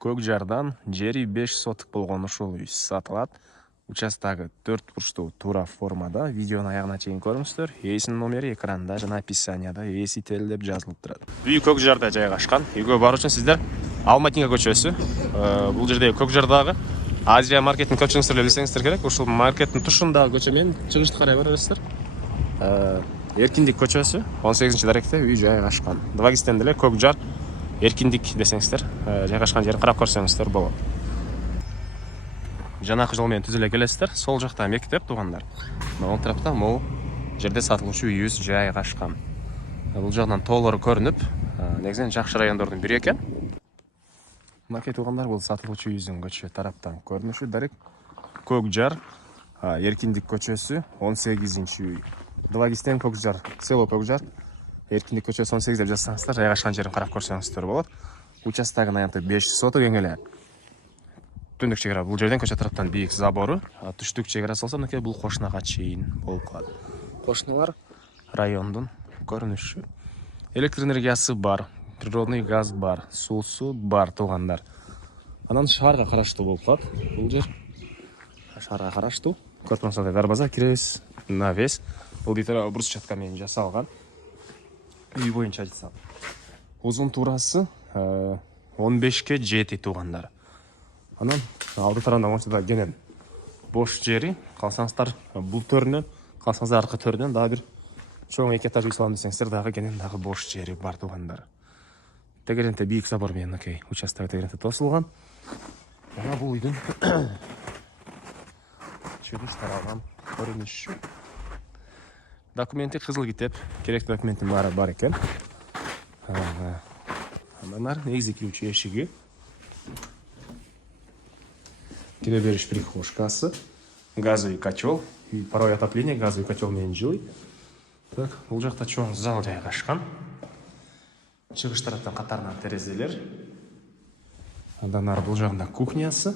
Көкжардан жери 5 сотық болған ушул үй сатылат. Участагы 4 бурчтуу тура формада. Видеону аягына чейин көрүңүздөр. Ээсинин номери экранда жана описанияда ээсител деп жазылып турат. Үй Көкжарда жайгашкан. Үйгө баруу үчүн сиздер Алматинга көчөсү. Бул жерде Көкжардагы Азия маркетин көчүңүздөр билсеңиздер керек. Ушул маркеттин тушундагы көчө менен чыгышты карай барасыздар. Эркиндик көчөсү 18-даректе үй жайгашкан. Двагистен деле Көкжар Эркиндик десеңиздер, жайгашкан жерин карап көрсөңүздөр болот. Жанакы жол менен түзүлө келесиздер. Сол жакта мектеп туугандар. Могул тарапта могул жерде сатылуучу үйүбүз жайгашкан. Бул жагынан тоолору көрүнүп, негизинен жакшы райондордун бири экен. Мынакей туугандар, бул сатылуучу үйүбүздүн көчө тараптан көрүнүшү дарек. Көкжар Эркиндик көчөсү 18-үй. Двагистен Көкжар, село Көкжар Эркиндик көчөсү 18 деп жазсаңыздар, жайгашкан жерин карап көрсөңүздөр болот. Участагынын аянты 5 соток эң эле. Түндүк чегара бул жерден көчө тараптан бийик забору, түштүк чегарасы болсо мынакей бул кошунага чейин болуп калат. Кошуналар райондун көрүнүшү. Электр энергиясы бар, природный газ бар, суусу бар туугандар. Анан шаарга караштуу болуп калат. Бул жер шаарга караштуу. Көрүп дарбаза киребиз, навес. Бул битара брусчатка менен жасалган. Үй боюнча айтсам, узун туурасы 15ке 7 туугандар. Анан алды тарабында мончада кенен бош жери, калсаңыздар бул төрүнөн, калсаңыздар аркы төрүнөн дагы бир чоң 2 этаж үй салам десеңиздер, дагы кенен дагы бош жери бар туугандар. Тегеренте бийик забор менен мынакей участок тегеренте тосулган. Жана бул үйдүн чөбүс таралган көрүнүшү. Документи кызыл китеп, керектүү документтин баары бар экен. Анан негизи кирүүчү эшиги, кире бериш прихожкасы, газовый котел, паровой отопление, газовый котел менен жылый. Так, бул жакта чоң зал жайгашкан. Чыгыш тараптан катарынан терезелер. Андан ары бул жагында кухнясы.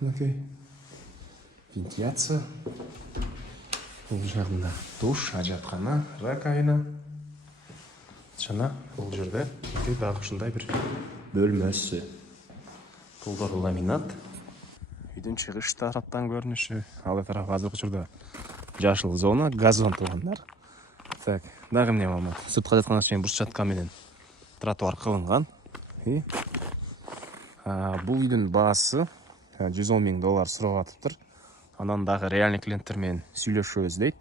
Мынакей вентиляция. Бул жагында душ, ажаткана, раковина. Жана бул жерде дагы ушундай бир бөлмөсү. Полдору ламинат. Үйдүн чыгыш тараптан көрүнүшү. Ал тарап азыркы учурда жашыл зона, газон туугандар. Так, дагы эмне болмок? Сырткы жаткан чейин брусчатка менен тротуар кылынган. Бул үйдүн баасы $110,000 суралып атыптыр. Анан дагы реальный клиенттер менен сүйлөшөбүз дейт.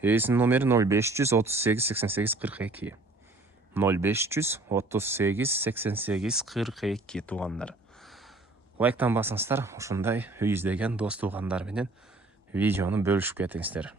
Ээсинин номери 0500 38 88 42. 0500 38 88 42 туугандар. Лайктан басыңыздар, ушундай үй издеген дос туугандар менен видеону бөлүшүп кетиңиздер.